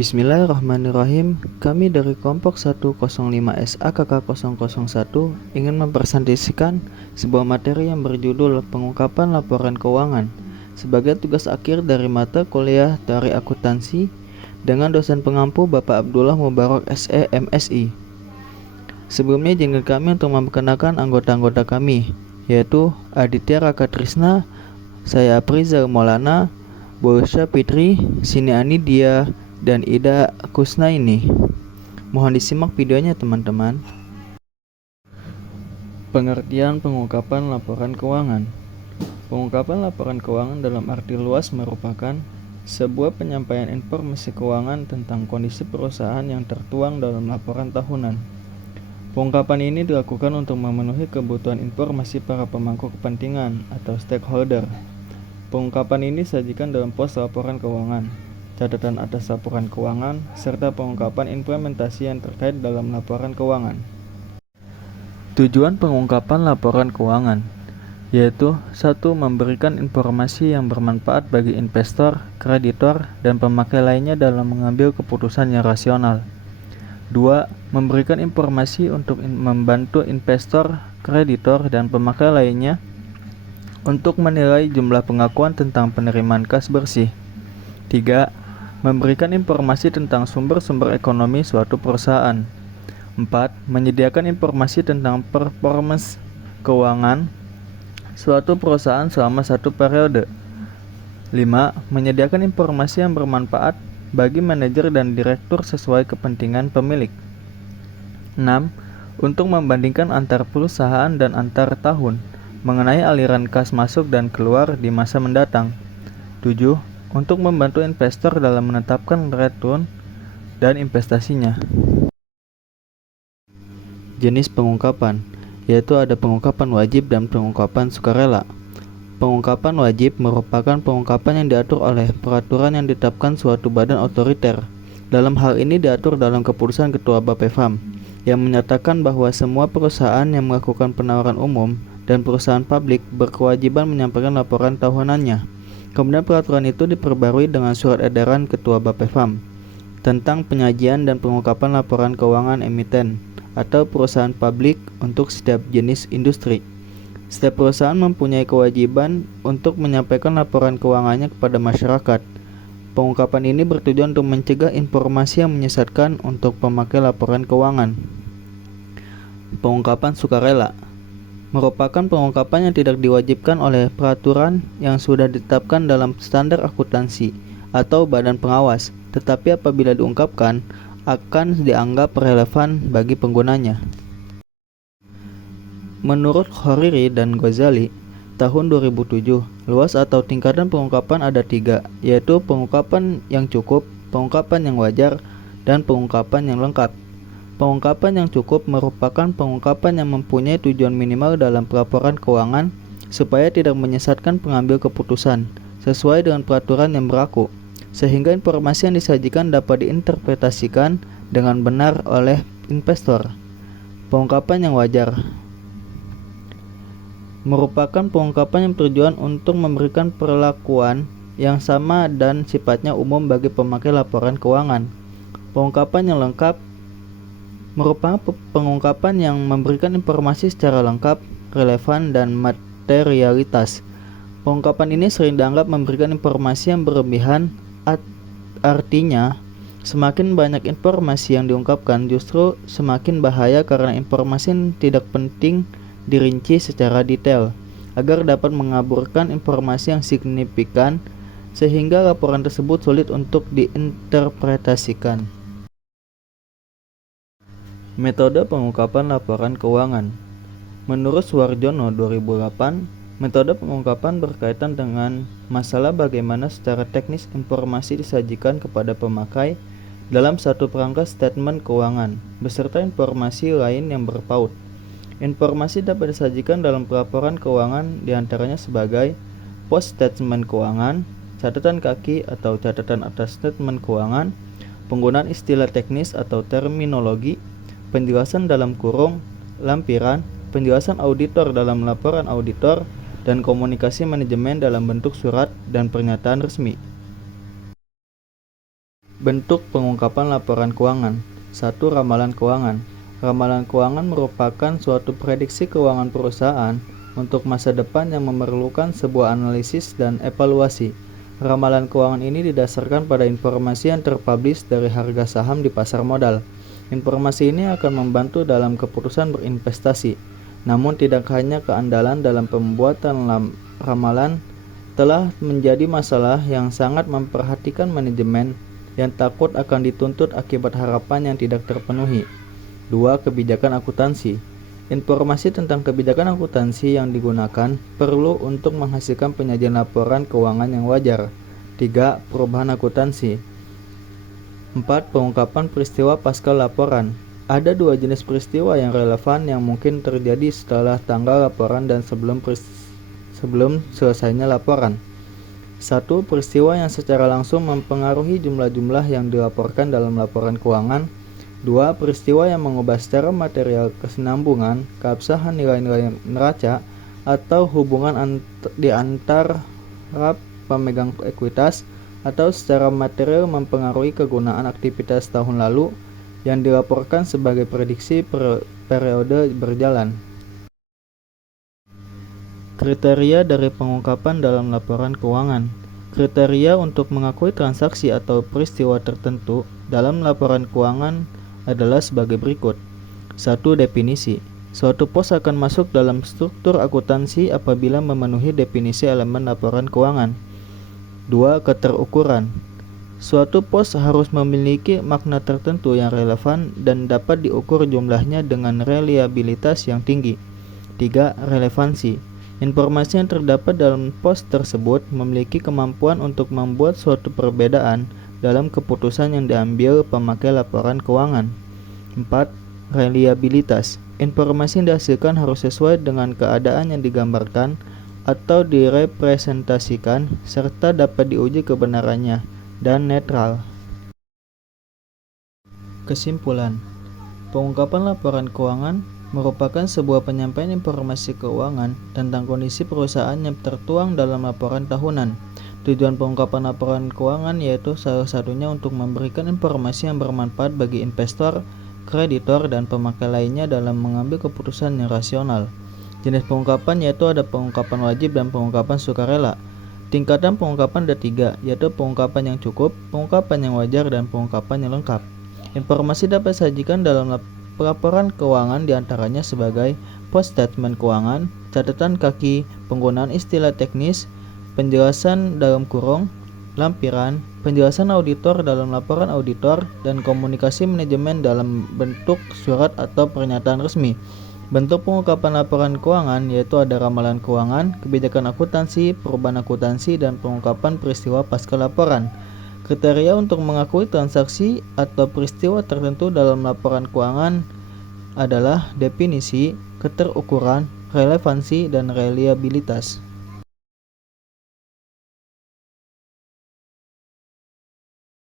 Bismillahirrahmanirrahim. Kami dari kelompok 105 SAKK 001 ingin mempresentasikan sebuah materi yang berjudul Pengungkapan Laporan Keuangan sebagai tugas akhir dari mata kuliah Teori Akuntansi dengan dosen pengampu Bapak Abdullah Mubarak SE MSI. Sebelumnya izinkan kami untuk memperkenalkan anggota-anggota kami, yaitu Aditya Raka Trisna, saya Aprizal Maulana, Borsha Fitri, Siniani Dia, dan Ida Kusnaini. Mohon disimak videonya teman-teman. Pengertian pengungkapan laporan keuangan. Pengungkapan laporan keuangan dalam arti luas merupakan sebuah penyampaian informasi keuangan tentang kondisi perusahaan yang tertuang dalam laporan tahunan. Pengungkapan ini dilakukan untuk memenuhi kebutuhan informasi para pemangku kepentingan atau stakeholder. Pengungkapan ini disajikan dalam pos laporan keuangan, catatan atas laporan keuangan, serta pengungkapan implementasi yang terkait dalam laporan keuangan. Tujuan pengungkapan laporan keuangan yaitu 1. Memberikan informasi yang bermanfaat bagi investor, kreditor, dan pemakai lainnya dalam mengambil keputusan yang rasional. 2. Memberikan informasi untuk membantu investor, kreditor, dan pemakai lainnya untuk menilai jumlah pengakuan tentang penerimaan kas bersih. 3. Memberikan informasi tentang sumber-sumber ekonomi suatu perusahaan. 4. Menyediakan informasi tentang performance keuangan suatu perusahaan selama satu periode. 5. Menyediakan informasi yang bermanfaat bagi manajer dan direktur sesuai kepentingan pemilik. 6. Untuk membandingkan antar perusahaan dan antar tahun mengenai aliran kas masuk dan keluar di masa mendatang. 7. Untuk membantu investor dalam menetapkan return dan investasinya. Jenis pengungkapan, yaitu ada pengungkapan wajib dan pengungkapan sukarela. Pengungkapan wajib merupakan pengungkapan yang diatur oleh peraturan yang ditetapkan suatu badan otoriter. Dalam hal ini diatur dalam keputusan Ketua Bapepam yang menyatakan bahwa semua perusahaan yang melakukan penawaran umum dan perusahaan publik berkewajiban menyampaikan laporan tahunannya. Kemudian peraturan itu diperbarui dengan surat edaran Ketua Bapepam tentang penyajian dan pengungkapan laporan keuangan emiten atau perusahaan publik untuk setiap jenis industri. Setiap perusahaan mempunyai kewajiban untuk menyampaikan laporan keuangannya kepada masyarakat. Pengungkapan ini bertujuan untuk mencegah informasi yang menyesatkan untuk pemakai laporan keuangan. Pengungkapan sukarela merupakan pengungkapan yang tidak diwajibkan oleh peraturan yang sudah ditetapkan dalam standar akuntansi atau badan pengawas, tetapi apabila diungkapkan akan dianggap relevan bagi penggunanya. Menurut Khoriri dan Ghazali, tahun 2007, luas atau tingkatan pengungkapan ada 3, yaitu pengungkapan yang cukup, pengungkapan yang wajar, dan pengungkapan yang lengkap. Pengungkapan yang cukup merupakan pengungkapan yang mempunyai tujuan minimal dalam pelaporan keuangan supaya tidak menyesatkan pengambil keputusan sesuai dengan peraturan yang berlaku, sehingga informasi yang disajikan dapat diinterpretasikan dengan benar oleh investor. Pengungkapan yang wajar merupakan pengungkapan yang bertujuan untuk memberikan perlakuan yang sama dan sifatnya umum bagi pemakai laporan keuangan. Pengungkapan yang lengkap merupakan pengungkapan yang memberikan informasi secara lengkap, relevan, dan materialitas. Pengungkapan ini sering dianggap memberikan informasi yang berlebihan. Artinya, semakin banyak informasi yang diungkapkan justru semakin bahaya karena informasi yang tidak penting dirinci secara detail agar dapat mengaburkan informasi yang signifikan sehingga laporan tersebut sulit untuk diinterpretasikan. Metode pengungkapan laporan keuangan. Menurut Suwarjono 2008, metode pengungkapan berkaitan dengan masalah bagaimana secara teknis informasi disajikan kepada pemakai dalam satu perangkat statement keuangan beserta informasi lain yang berpaut. Informasi dapat disajikan dalam pelaporan keuangan diantaranya sebagai post statement keuangan, catatan kaki atau catatan atas statement keuangan, penggunaan istilah teknis atau terminologi, penjelasan dalam kurung, lampiran, penjelasan auditor dalam laporan auditor, dan komunikasi manajemen dalam bentuk surat dan pernyataan resmi. Bentuk pengungkapan laporan keuangan. 1. Ramalan keuangan. Ramalan keuangan merupakan suatu prediksi keuangan perusahaan untuk masa depan yang memerlukan sebuah analisis dan evaluasi. Ramalan keuangan ini didasarkan pada informasi yang terpublish dari harga saham di pasar modal. Informasi ini akan membantu dalam keputusan berinvestasi. Namun tidak hanya keandalan dalam pembuatan ramalan telah menjadi masalah yang sangat memperhatikan manajemen yang takut akan dituntut akibat harapan yang tidak terpenuhi. 2. Kebijakan akuntansi. Informasi tentang kebijakan akuntansi yang digunakan perlu untuk menghasilkan penyajian laporan keuangan yang wajar. 3. Perubahan akuntansi. 4. Pengungkapan peristiwa pasca laporan. Ada 2 jenis peristiwa yang relevan yang mungkin terjadi setelah tanggal laporan dan sebelum selesainya laporan. 1. Peristiwa yang secara langsung mempengaruhi jumlah-jumlah yang dilaporkan dalam laporan keuangan. 2. Peristiwa yang mengubah secara material kesinambungan, keabsahan nilai-nilai neraca, atau hubungan di antara pemegang ekuitas, atau secara material mempengaruhi kegunaan aktivitas tahun lalu yang dilaporkan sebagai prediksi periode berjalan. Kriteria dari pengungkapan dalam laporan keuangan. Kriteria untuk mengakui transaksi atau peristiwa tertentu dalam laporan keuangan adalah sebagai berikut. 1. Definisi. Suatu pos akan masuk dalam struktur akuntansi apabila memenuhi definisi elemen laporan keuangan. 2. Keterukuran. Suatu pos harus memiliki makna tertentu yang relevan dan dapat diukur jumlahnya dengan reliabilitas yang tinggi. 3. Relevansi. Informasi yang terdapat dalam pos tersebut memiliki kemampuan untuk membuat suatu perbedaan dalam keputusan yang diambil pemakai laporan keuangan. 4. Reliabilitas. Informasi yang dihasilkan harus sesuai dengan keadaan yang digambarkan atau direpresentasikan serta dapat diuji kebenarannya dan netral. Kesimpulan. Pengungkapan laporan keuangan merupakan sebuah penyampaian informasi keuangan tentang kondisi perusahaan yang tertuang dalam laporan tahunan. Tujuan pengungkapan laporan keuangan yaitu salah satunya untuk memberikan informasi yang bermanfaat bagi investor, kreditor, dan pemakai lainnya dalam mengambil keputusan yang rasional. Jenis pengungkapan yaitu ada pengungkapan wajib dan pengungkapan sukarela. Tingkatan pengungkapan ada 3, yaitu pengungkapan yang cukup, pengungkapan yang wajar, dan pengungkapan yang lengkap. Informasi dapat disajikan dalam laporan keuangan diantaranya sebagai post statement keuangan, catatan kaki, penggunaan istilah teknis, penjelasan dalam kurung, lampiran, penjelasan auditor dalam laporan auditor, dan komunikasi manajemen dalam bentuk surat atau pernyataan resmi. Bentuk pengungkapan laporan keuangan yaitu ada ramalan keuangan, kebijakan akuntansi, perubahan akuntansi, dan pengungkapan peristiwa pasca laporan. Kriteria untuk mengakui transaksi atau peristiwa tertentu dalam laporan keuangan adalah definisi, keterukuran, relevansi, dan reliabilitas.